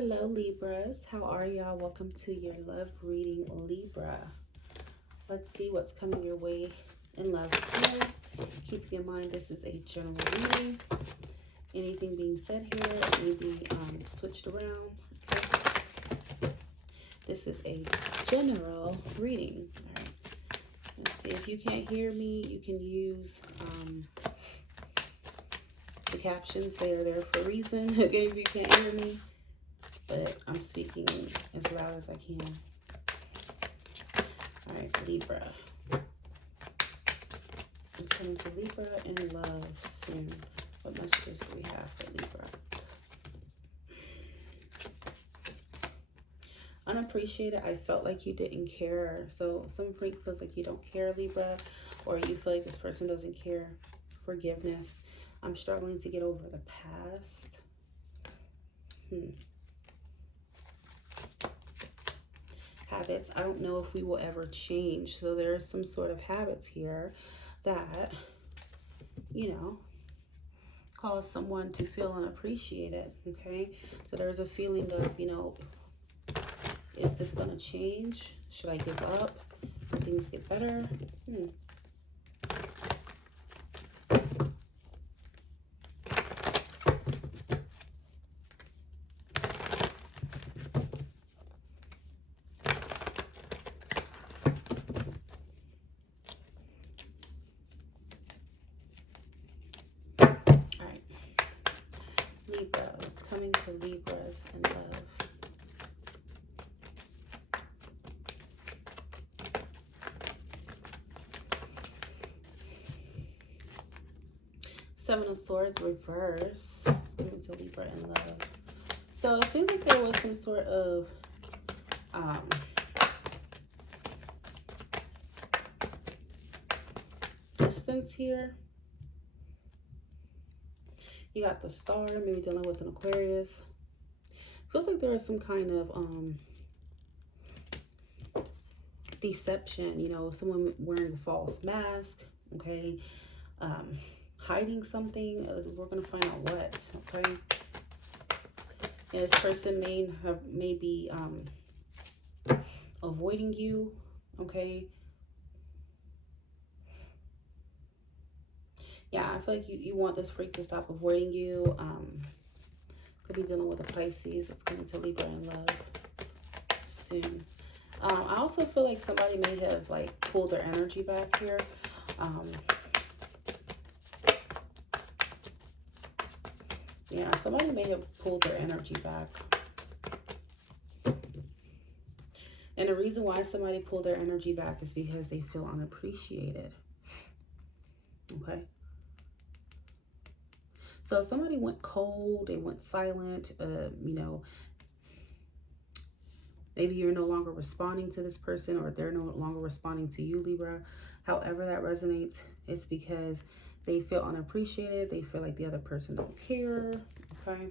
Hello, Libras. How are y'all? Welcome to your love reading, Libra. Let's see what's coming your way in love soon. Keep in mind this is a general reading. Anything being said here may be switched around. Okay? This is a general reading. All right. Let's see. If you can't hear me, you can use the captions. They are there for a reason. Okay, if you can't hear me. But I'm speaking as loud as I can. All right, Libra. It's coming to Libra in love soon. What messages do we have for Libra? Unappreciated. I felt like you didn't care. So some freak feels like you don't care, Libra, or you feel like this person doesn't care. Forgiveness. I'm struggling to get over the past. Habits. I don't know if we will ever change. So there are some sort of habits here that, you know, cause someone to feel unappreciated. Okay. So there's a feeling of, you know, is this going to change? Should I give up? Will things get better? Libra, it's coming to Libras in love. Seven of Swords reverse. It's coming to Libra in love. So it seems like there was some sort of distance here. You got the Star, maybe dealing with an Aquarius. Feels like there is some kind of deception, you know, someone wearing a false mask, okay, hiding something. We're going to find out what, okay. And this person may be avoiding you, okay. Yeah, I feel like you want this freak to stop avoiding you. Could be dealing with a Pisces. What's coming to Libra in love soon. I also feel like somebody may have like pulled their energy back here. Yeah, somebody may have pulled their energy back. And the reason why somebody pulled their energy back is because they feel unappreciated. Okay. So if somebody went cold, they went silent, you know, maybe you're no longer responding to this person or they're no longer responding to you, Libra. However that resonates, it's because they feel unappreciated. They feel like the other person don't care, okay?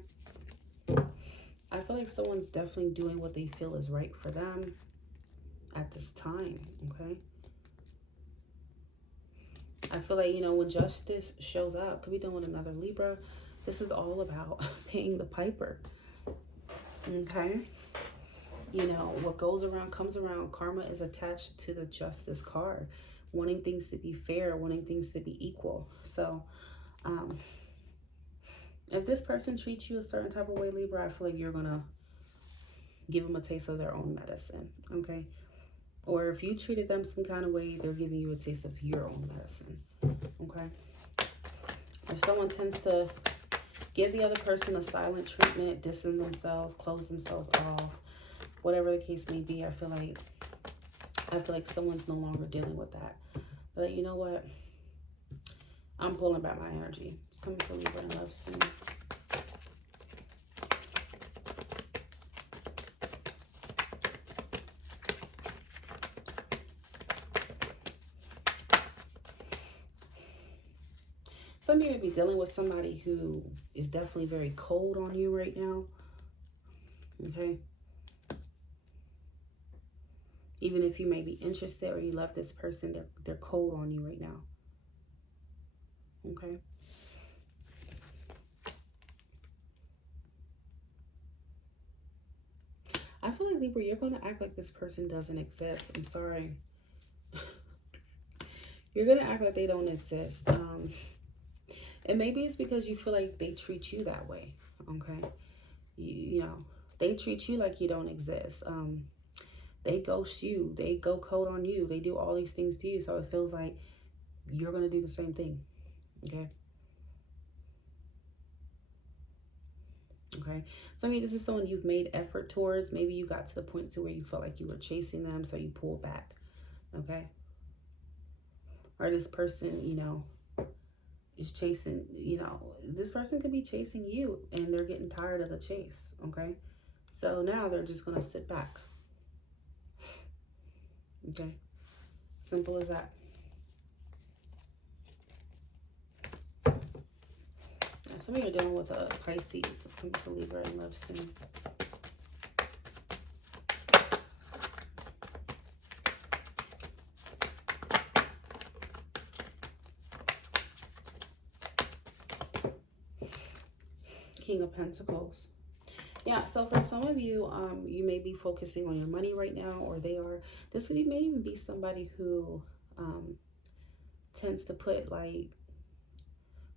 I feel like someone's definitely doing what they feel is right for them at this time, okay? I feel like, you know, when justice shows up, could be done with another Libra. This is all about paying the piper, okay? You know, what goes around comes around. Karma is attached to the justice card. Wanting things to be fair, wanting things to be equal. So, if this person treats you a certain type of way, Libra, I feel like you're going to give them a taste of their own medicine, okay? Or if you treated them some kind of way, they're giving you a taste of your own medicine, okay? If someone tends to give the other person a silent treatment, distance themselves, close themselves off, whatever the case may be, I feel like someone's no longer dealing with that. But you know what? I'm pulling back my energy. It's coming to Libra in love soon. Some of you may be dealing with somebody who is definitely very cold on you right now. Okay. Even if you may be interested or you love this person, they're cold on you right now. Okay. I feel like Libra, you're going to act like this person doesn't exist. I'm sorry. You're going to act like they don't exist. And maybe it's because you feel like they treat you that way. Okay. You know, they treat you like you don't exist. They ghost you. They go cold on you. They do all these things to you. So it feels like you're going to do the same thing. Okay. Okay. So maybe this is someone you've made effort towards. Maybe you got to the point to where you felt like you were chasing them, so you pulled back. Okay. Or this person, you know, is chasing, you know, this person could be chasing you and they're getting tired of the chase. Okay. So now they're just going to sit back. Okay. Simple as that. Now, some of you are dealing with a Pisces. Let's come to Libra in love soon. King of Pentacles. Yeah, so for some of you, you may be focusing on your money right now, or they are. This may even be somebody who tends to put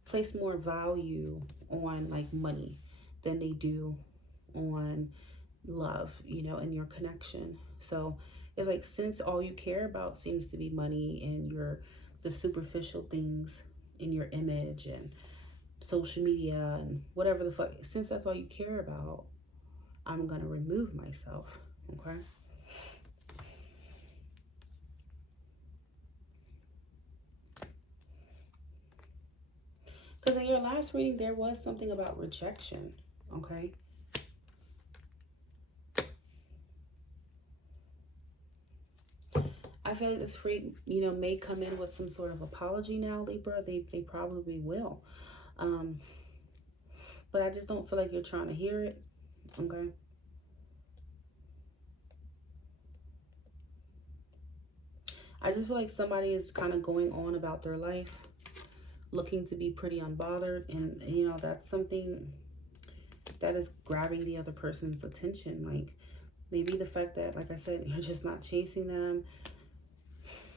place more value on like money than they do on love, you know, and your connection. So it's like, since all you care about seems to be money and the superficial things in your image and social media and whatever the fuck, since that's all you care about, I'm gonna remove myself. Okay. Because in your last reading, there was something about rejection. Okay. I feel like this freak, you know, may come in with some sort of apology now, Libra. They probably will. But I just don't feel like you're trying to hear it. Okay. I just feel like somebody is kind of going on about their life, looking to be pretty unbothered. And, you know, that's something that is grabbing the other person's attention. Like, maybe the fact that, like I said, you're just not chasing them.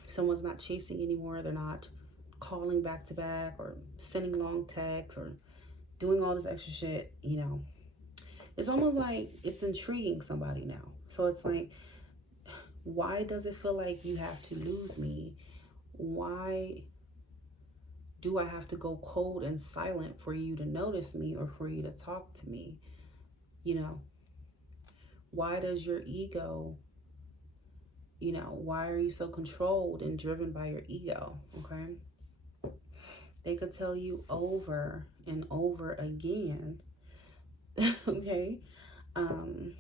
Someone's not chasing anymore. They're not calling back to back or sending long texts or doing all this extra shit, you know. It's almost like it's intriguing somebody now. So it's like, why does it feel like you have to lose me? Why do I have to go cold and silent for you to notice me or for you to talk to me? You know, why does your ego, you know, why are you so controlled and driven by your ego? Okay. They could tell you over and over again. Okay. And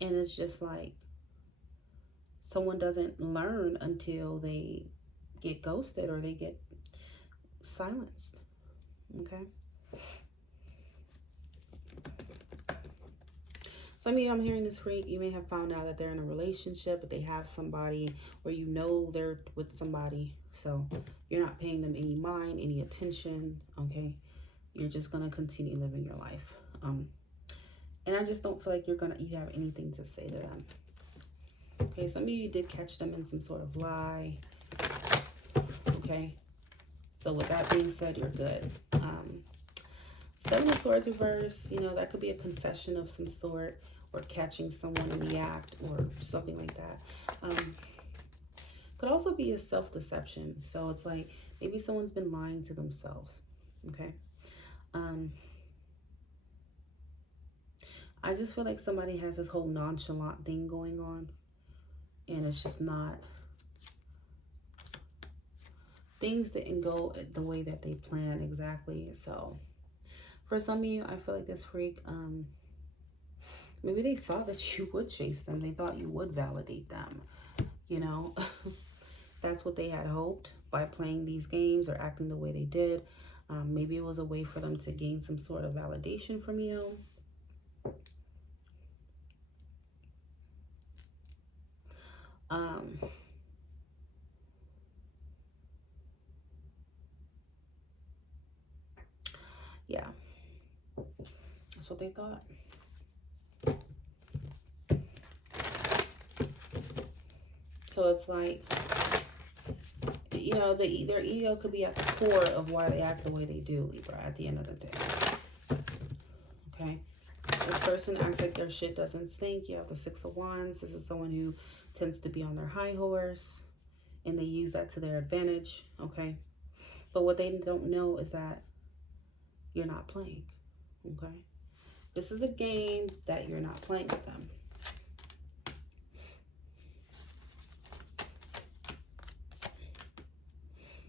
it's just like, someone doesn't learn until they get ghosted or they get silenced. Okay. Some of you, I'm hearing this freak, you may have found out that they're in a relationship, but they have somebody, or you know they're with somebody. So you're not paying them any mind, any attention. Okay. You're just going to continue living your life. And I just don't feel like you have anything to say to them. Okay, some of you did catch them in some sort of lie. Okay, so with that being said, you're good. Seven of Swords reverse, you know, that could be a confession of some sort, or catching someone in the act or something like that. Could also be a self-deception. So it's like, maybe someone's been lying to themselves. Okay. I just feel like somebody has this whole nonchalant thing going on, and it's just not, things didn't go the way that they planned exactly. So for some of you, I feel like this freak, maybe they thought that you would chase them. They thought you would validate them, you know. That's what they had hoped by playing these games or acting the way they did. Maybe it was a way for them to gain some sort of validation from you. Yeah, that's what they thought. So it's like, you know, their ego could be at the core of why they act the way they do, Libra, at the end of the day. Okay? This person acts like their shit doesn't stink. You have the Six of Wands. This is someone who tends to be on their high horse, and they use that to their advantage. Okay? But what they don't know is that you're not playing. Okay? This is a game that you're not playing with them.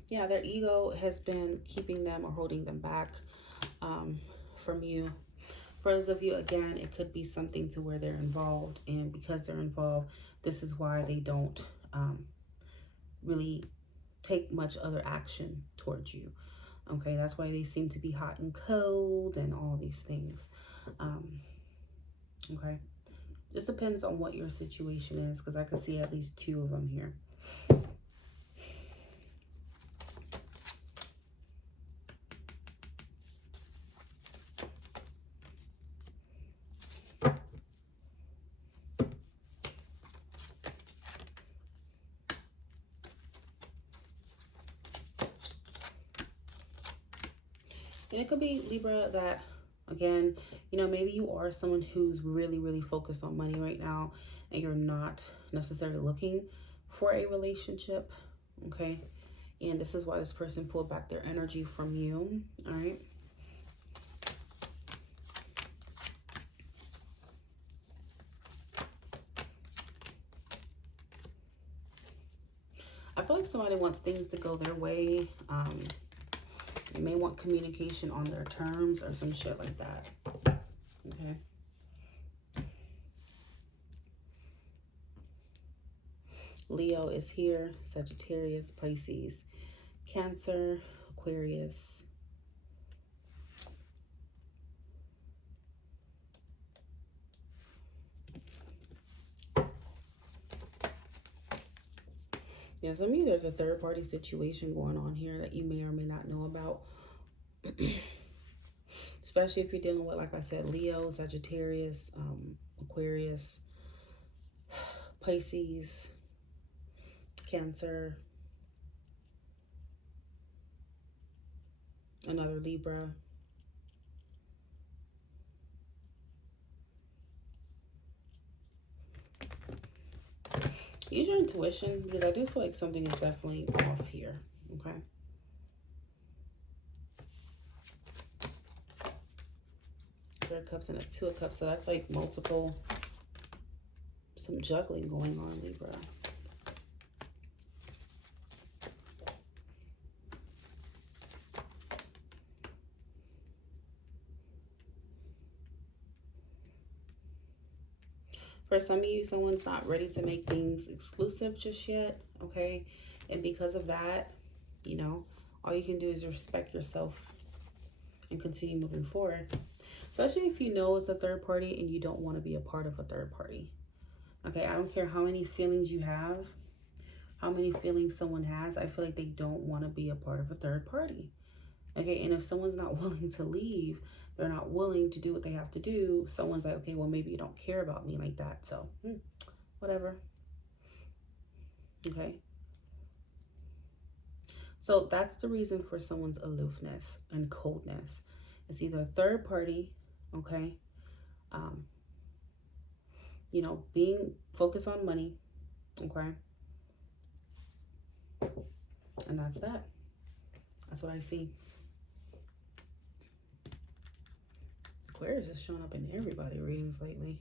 Yeah, their ego has been keeping them or holding them back from you. For those of you, again, it could be something to where they're involved. And because they're involved, this is why they don't really take much other action towards you. Okay, that's why they seem to be hot and cold and all these things. Okay, just depends on what your situation is, because I could see at least 2 of them here. And it could be, Libra, that, again, you know, maybe you are someone who's really, really focused on money right now, and you're not necessarily looking for a relationship, okay? And this is why this person pulled back their energy from you, all right? I feel like somebody wants things to go their way. They may want communication on their terms or some shit like that. Okay. Leo is here. Sagittarius, Pisces, Cancer, Aquarius. Yeah, some of you, there's a third party situation going on here that you may or may not know about. Especially if you're dealing with, like I said, Leo, Sagittarius, Aquarius, Pisces, Cancer, another Libra. Use your intuition, because I do feel like something is definitely off here, okay? Three of Cups and a Two of Cups, so that's like multiple, some juggling going on, Libra. For some of you, someone's not ready to make things exclusive just yet, okay? And because of that, you know, all you can do is respect yourself and continue moving forward. Especially if you know it's a third party and you don't want to be a part of a third party. Okay, I don't care how many feelings you have, how many feelings someone has. I feel like they don't want to be a part of a third party. Okay, and if someone's not willing to leave, they're not willing to do what they have to do, someone's like, okay, well, maybe you don't care about me like that. So, whatever. Okay. So that's the reason for someone's aloofness and coldness. It's either a third party, okay, you know, being focused on money, okay, and that's that. That's what I see. Aquarius is showing up in everybody readings lately.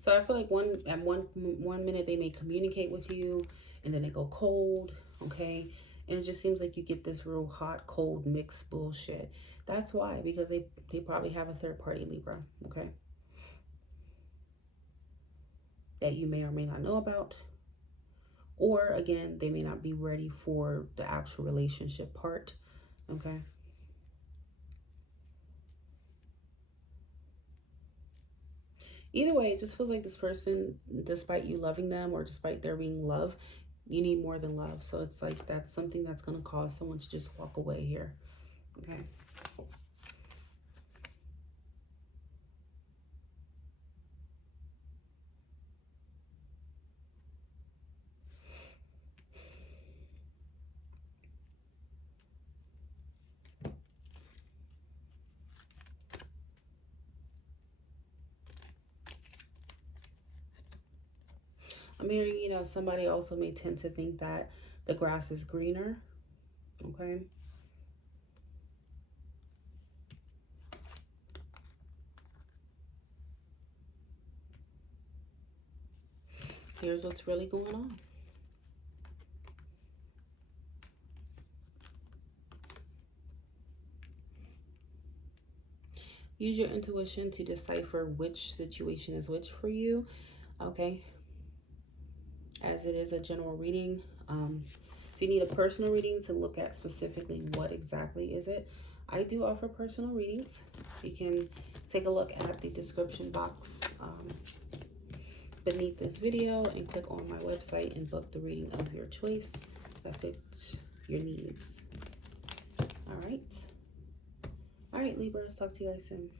So I feel like one minute they may communicate with you, and then they go cold, okay? And it just seems like you get this real hot, cold, mixed bullshit. That's why, because they probably have a third party, Libra, okay? That you may or may not know about. Or, again, they may not be ready for the actual relationship part, okay? Either way, it just feels like this person, despite you loving them or despite there being love, you need more than love. So it's like that's something that's going to cause someone to just walk away here. Okay. I'm hearing, you know, somebody also may tend to think that the grass is greener. Okay. Here's what's really going on. Use your intuition to decipher which situation is which for you. Okay. As it is a general reading. If you need a personal reading to look at specifically what exactly is it, I do offer personal readings. You can take a look at the description box beneath this video and click on my website and book the reading of your choice that fits your needs. All right. All right, Libras, talk to you guys soon.